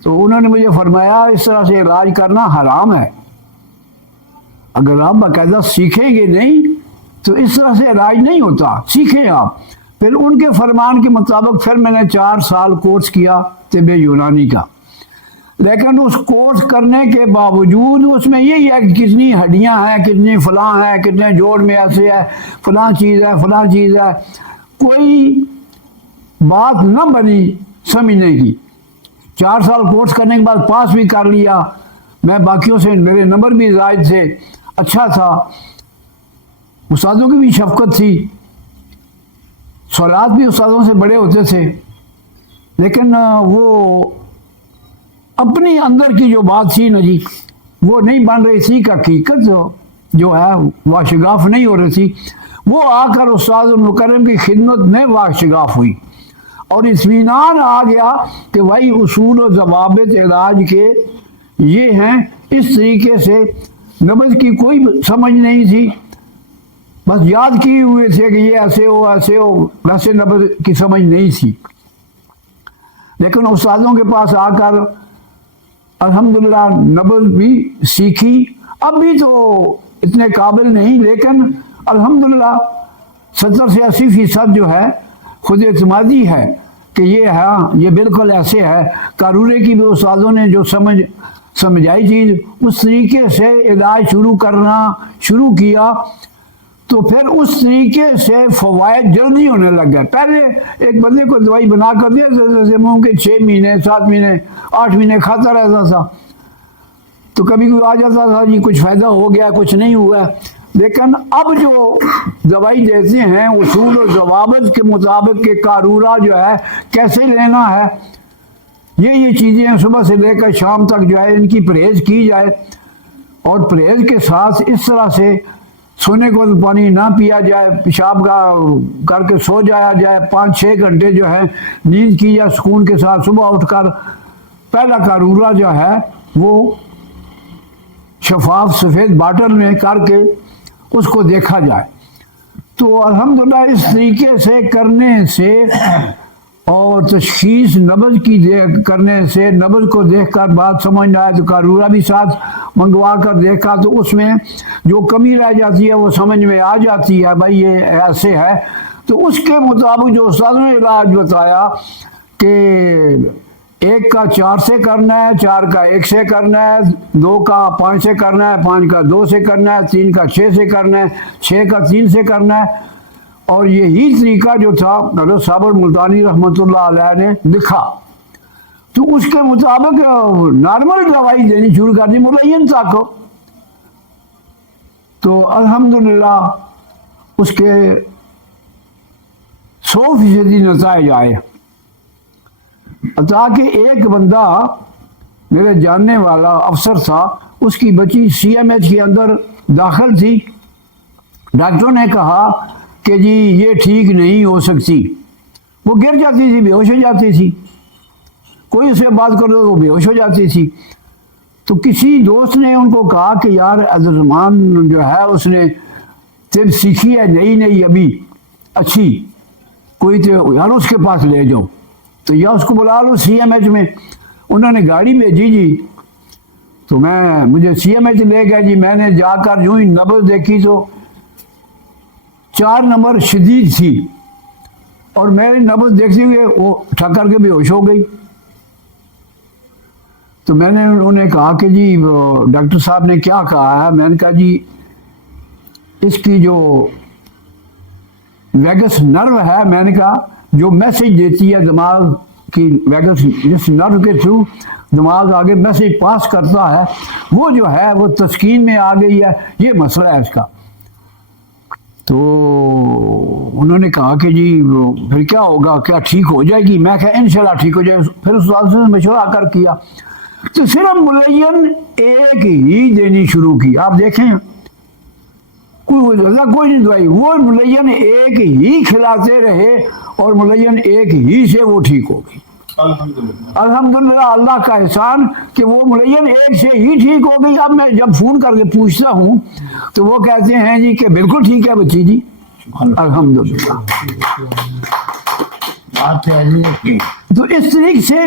تو انہوں نے مجھے فرمایا اس طرح سے علاج کرنا حرام ہے، اگر آپ باقاعدہ سیکھیں گے نہیں تو اس طرح سے علاج نہیں ہوتا، سیکھیں آپ۔ پھر ان کے فرمان کے مطابق پھر میں نے 4 سال کورس کیا طب یونانی کا، لیکن اس کورس کرنے کے باوجود اس میں یہی ہے کہ کتنی ہڈیاں ہیں، کتنی فلاں ہیں، کتنے جوڑ میں ایسے ہے، فلاں چیز ہے، فلاں چیز ہے، کوئی بات نہ بنی سمجھنے کی۔ 4 سال کورس کرنے کے بعد پاس بھی کر لیا میں، باقیوں سے میرے نمبر بھی زائد تھے، اچھا تھا، استادوں کی بھی شفقت تھی، سوالات بھی استادوں سے بڑے ہوتے تھے، لیکن وہ اپنی اندر کی جو بات تھی نا جی وہ نہیں بن رہی تھی، کہ حقیقت جو ہے واشگاف نہیں ہو رہی تھی۔ وہ آ کر استاد المکرم کی خدمت میں واشگاف ہوئی اور اطمینان آ گیا کہ بھائی اصول و ضوابط علاج کے یہ ہیں، اس طریقے سے نبض کی کوئی سمجھ نہیں تھی، بس یاد کیے ہوئے تھے کہ یہ ایسے ہو ایسے ہو، ویسے نبض کی سمجھ نہیں تھی۔ لیکن استادوں کے پاس آ کر الحمدللہ نبض بھی سیکھی، اب بھی تو اتنے قابل نہیں، لیکن الحمدللہ 70 سے 80% جو ہے خود اعتمادی ہے کہ یہ ہاں یہ بالکل ایسے ہے۔ کارورے کی بھی استادوں نے جو سمجھائی چیز اس طریقے سے علاج شروع کیا، تو پھر اس طریقے سے فوائد جلدی ہونے لگ گئے۔ پہلے ایک بندے کو دوائی بنا کر دیا جیسے ممکن 6 مہینے 7 مہینے 8 مہینے کھاتا رہتا تھا، تو کبھی کوئی آ جاتا تھا جی کچھ فائدہ ہو گیا کچھ نہیں ہوا۔ لیکن اب جو دوائی دیتے ہیں اصول و ضوابط کے مطابق کہ کارورا جو ہے کیسے لینا ہے، یہ چیزیں صبح سے لے کر شام تک جو ہے ان کی پرہیز کی جائے، اور پرہیز کے ساتھ اس طرح سے سونے کو پانی نہ پیا جائے، پیشاب کا کر کے سو جایا جائے، 5-6 گھنٹے جو ہے نیند کی جائے سکون کے ساتھ، صبح اٹھ کر پہلا کارورا جو ہے وہ شفاف سفید باٹل میں کر کے اس کو دیکھا جائے۔ تو الحمدللہ اس طریقے سے کرنے سے اور تشخیص نبض کی کرنے سے، نبض کو دیکھ کر بات سمجھ نہ آئے تو کارورا بھی ساتھ منگوا کر دیکھا، تو اس میں جو کمی رہ جاتی ہے وہ سمجھ میں آ جاتی ہے بھائی یہ ایسے ہے۔ تو اس کے مطابق جو استادوں نے علاج بتایا کہ 1 کا 4 سے کرنا ہے، 4 کا 1 سے کرنا ہے، 2 کا 5 سے کرنا ہے، 5 کا 2 سے کرنا ہے، 3 کا 6 سے کرنا ہے، 6 کا 3 سے کرنا ہے، اور یہی طریقہ جو تھا حضرت صابر ملتانی رحمۃ اللہ علیہ نے لکھا، تو اس کے مطابق نارمل دوائی دینی شروع کر دی ملین تک، تو الحمدللہ اس کے 100% نتائج آئے۔ تاکہ ایک بندہ میرے جاننے والا افسر تھا، اس کی بچی CMH کے اندر داخل تھی، ڈاکٹروں نے کہا کہ جی یہ ٹھیک نہیں ہو سکتی، وہ گر جاتی تھی، بے ہوش ہو جاتی تھی، کوئی اسے بات کرو تو وہ بے ہوش ہو جاتی تھی۔ تو کسی دوست نے ان کو کہا کہ یار عبدالرحمان جو ہے اس نے طب سیکھی ہے نئی ابھی اچھی، کوئی تو یار اس کے پاس لے جاؤ، تو یا اس کو بلا لو CMH میں۔ انہوں نے گاڑی بھیجی جی، تو مجھے CMH لے گئے جی، میں نے جا کر یوں ہی نبض دیکھی تو 4 نمبر شدید تھی، اور میری نبض دیکھتے ہوئے وہ ٹھکر کے بے ہوش ہو گئی۔ تو میں نے انہوں نے کہا کہ جی ڈاکٹر صاحب نے کیا کہا ہے؟ میں نے کہا جی اس کی جو ویگس نرو ہے، میں نے کہا جو میسج دیتی ہے دماغ کی، ویگس جس نرو کے تھرو دماغ آگے میسج پاس کرتا ہے، وہ جو ہے وہ تسکین میں آ گئی ہے، یہ مسئلہ ہے اس کا۔ تو انہوں نے کہا کہ جی پھر کیا ہوگا، کیا ٹھیک ہو جائے گی؟ میں کہا انشاءاللہ ٹھیک ہو جائے۔ پھر اس وقت سے مشورہ کر کیا تو صرف ملین ایک ہی دینی شروع کی۔ آپ دیکھیں کوئی نہیں دوائی، وہ ملین ایک ہی کھلاتے رہے اور ملین ایک ہی سے وہ ٹھیک ہو گئی۔ الحمدللہ اللہ کا احسان کہ وہ ملین ایک سے ہی ٹھیک ہو گئی۔ اب میں جب فون کر کے پوچھتا ہوں تو وہ کہتے ہیں جی کہ بالکل ٹھیک ہے بچی جی، الحمدللہ۔ تو اس طریقے سے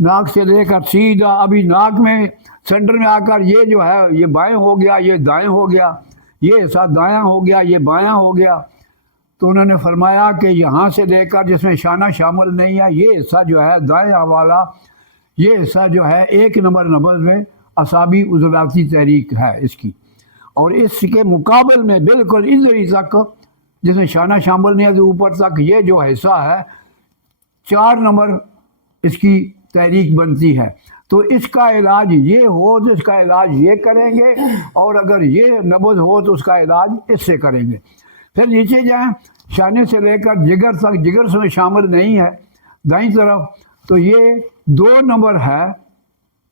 ناک سے لے کر سیدھا ابھی ناک میں سینٹر میں آ کر یہ جو ہے یہ بائیں ہو گیا، یہ دائیں ہو گیا، یہ حصہ دایاں ہو گیا، یہ بایاں ہو گیا. تو انہوں نے فرمایا کہ یہاں سے لے کر جس میں شانہ شامل نہیں ہے یہ حصہ جو ہے دائیں والا، یہ حصہ جو ہے 1 نمبر نبض میں اعصابی عضلاتی تحریک ہے اس کی. اور اس کے مقابل میں بالکل ادھری تک جس میں شانہ شامل نہیں ہے تو اوپر تک یہ جو حصہ ہے 4 نمبر اس کی تحریک بنتی ہے. تو اس کا علاج یہ ہو تو اس کا علاج یہ کریں گے، اور اگر یہ نبض ہو تو اس کا علاج اس سے کریں گے. پھر نیچے جائیں شانے سے لے کر جگر تک، جگر سے شامل نہیں ہے دائیں طرف، تو یہ 2 نمبر ہے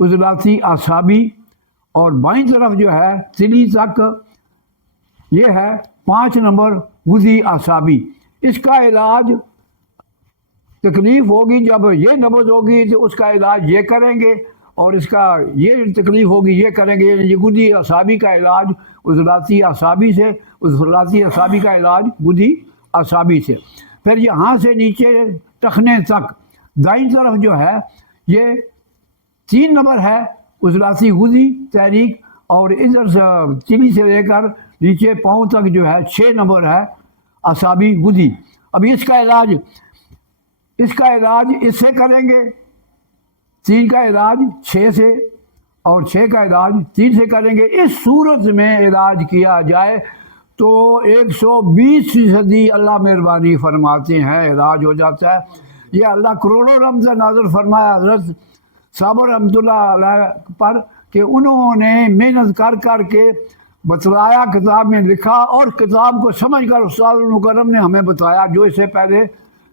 عضلاتی اعصابی، اور بائیں طرف جو ہے تلی تک یہ ہے 5 نمبر غدی اعصابی. اس کا علاج تکلیف ہوگی جب یہ نبض ہوگی تو اس کا علاج یہ کریں گے، اور اس کا یہ تکلیف ہوگی یہ کریں گے. یہ غدی اعصابی کا علاج عضلاتی اعصابی سے، عضلاتی اعصابی کا علاج غدی اعصابی سے. پھر یہاں سے نیچے ٹخنے تک دائیں طرف جو ہے یہ 3 نمبر ہے عضلاتی غدی تحریک، اور ادھر سے چلی سے لے کر نیچے پاؤں تک جو ہے 6 نمبر ہے اعصابی غدی. ابھی اس کا علاج اس سے کریں گے، 3 کا علاج 6 سے، اور 6 کا علاج 3 سے کریں گے. اس صورت میں علاج کیا جائے تو 120% اللہ مہربانی فرماتے ہیں علاج ہو جاتا ہے. یہ اللہ کروڑوں رحمت نازل فرمایا حضرت صابر رحمۃ اللہ علیہ پر کہ انہوں نے محنت کر کر کے بتلایا، کتاب میں لکھا، اور کتاب کو سمجھ کر استاد المکرم نے ہمیں بتایا جو اس سے پہلے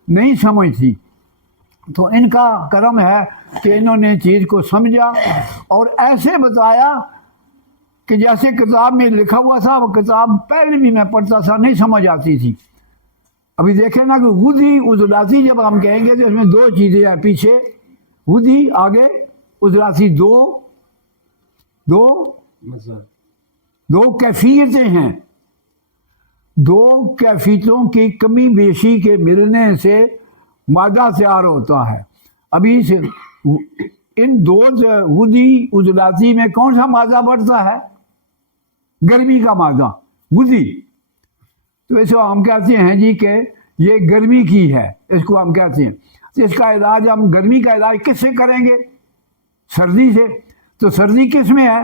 نہیں سمجھ تھی. تو ان کا کرم ہے کہ انہوں نے چیز کو سمجھا اور ایسے بتایا کہ جیسے کتاب میں لکھا ہوا تھا. وہ کتاب پہلے بھی میں پڑھتا تھا، نہیں سمجھ آتی تھی. ابھی دیکھیں نا کہ غدی عضلاتی جب ہم کہیں گے تو اس میں 2 چیزیں ہیں، پیچھے غدی، آگے عضلاتی. دو کیفیتیں ہیں. 2 کیفیتوں کی کمی بیشی کے ملنے سے مادہ تیار ہوتا ہے. ابھی ان 2 غدی عضلاتی میں کون سا مادہ بڑھتا ہے؟ گرمی کا مادہ غدی. تو اس کو ہم کہتے ہیں جی کہ یہ گرمی کی ہے، اس کو ہم کہتے ہیں. تو اس کا علاج ہم گرمی کا علاج کس سے کریں گے؟ سردی سے. تو سردی کس میں ہے؟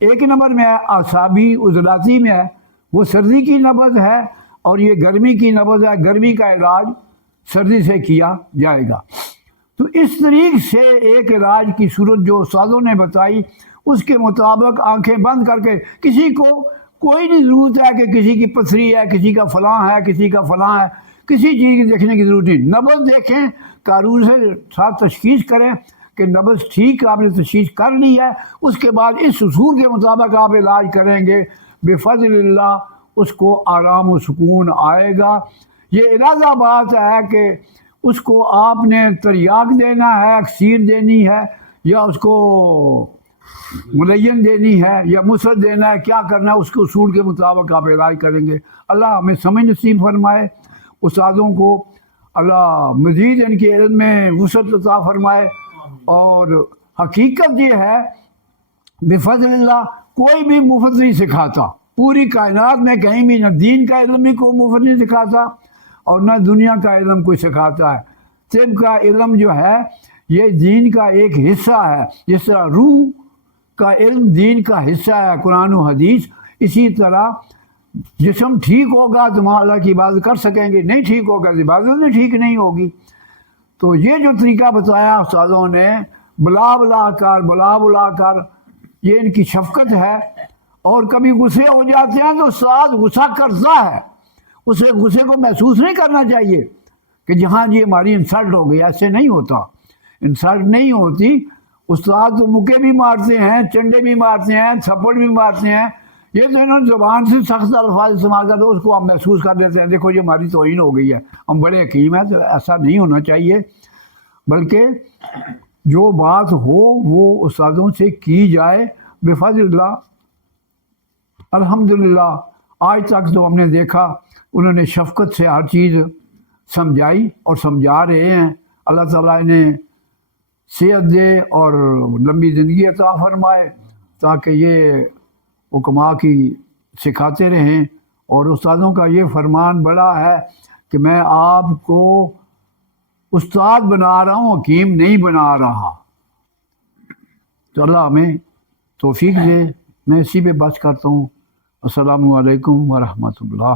1 نمبر میں ہے، اعصابی عضلاتی میں ہے. وہ سردی کی نبض ہے اور یہ گرمی کی نبض ہے. گرمی کا علاج سردی سے کیا جائے گا. تو اس طریقے سے ایک علاج کی صورت جو استادوں نے بتائی اس کے مطابق آنکھیں بند کر کے، کسی کو کوئی نہیں ضرورت ہے کہ کسی کی پتھری ہے، کسی کا فلاں ہے، کسی کا فلاں ہے، کسی چیز کی دیکھنے کی ضرورت نہیں. نبض دیکھیں، قارون سے ساتھ تشخیص کریں کہ نبض ٹھیک آپ نے تشخیص کر لی ہے. اس کے بعد اس اصول کے مطابق آپ علاج کریں گے، بفضل اللہ اس کو آرام و سکون آئے گا. یہ ارادہ بات ہے کہ اس کو آپ نے تریاق دینا ہے، اکسیر دینی ہے، یا اس کو ملین دینی ہے، یا مسد دینا ہے، کیا کرنا ہے اس کے اصول کے مطابق آپ علاج کریں گے. اللہ ہمیں سمجھ نصیب فرمائے. استادوں کو اللہ مزید ان کے علم میں وسعت عطا فرمائے. اور حقیقت یہ ہے بفضل اللہ کوئی بھی مفت نہیں سکھاتا. پوری کائنات میں کہیں بھی نہ دین کا علم بھی کوئی مفت نہیں سکھاتا اور نہ دنیا کا علم کوئی سکھاتا ہے. طب کا علم جو ہے یہ دین کا ایک حصہ ہے. جس طرح روح کا علم دین کا حصہ ہے، قرآن و حدیث، اسی طرح جسم ٹھیک ہوگا تو وہاں اللہ کی عبادت کر سکیں گے، نہیں ٹھیک ہوگا تو عبادت بھی ٹھیک نہیں ہوگی. تو یہ جو طریقہ بتایا استادوں نے بلا کر یہ ان کی شفقت ہے. اور کبھی غصے ہو جاتے ہیں تو استاد غصہ کرتا ہے، اسے غصے کو محسوس نہیں کرنا چاہیے کہ جہاں جی ہماری انسلٹ ہو گئی. ایسے نہیں ہوتا، انسلٹ نہیں ہوتی. استاد تو مکے بھی مارتے ہیں، چنڈے بھی مارتے ہیں، تھپڑ بھی مارتے ہیں. یہ تو انہوں نے زبان سے سخت الفاظ استعمال کرتے، اس کو ہم محسوس کر لیتے ہیں دیکھو یہ ہماری توہین ہو گئی ہے، ہم بڑے حکیم ہیں. تو ایسا نہیں ہونا چاہیے، بلکہ جو بات ہو وہ استادوں سے کی جائے بفضل اللہ. الحمدللہ آج تک تو ہم نے دیکھا انہوں نے شفقت سے ہر چیز سمجھائی اور سمجھا رہے ہیں. اللہ تعالیٰ نے صحت دے اور لمبی زندگی عطا فرمائے، تاکہ یہ حکماء کی سکھاتے رہیں۔ اور استادوں کا یہ فرمان بڑا ہے کہ میں آپ کو استاد بنا رہا ہوں، حکیم نہیں بنا رہا۔ تو اللہ ہمیں توفیق دے۔ میں اسی پہ بات کرتا ہوں۔ السلام علیکم ورحمۃ اللہ۔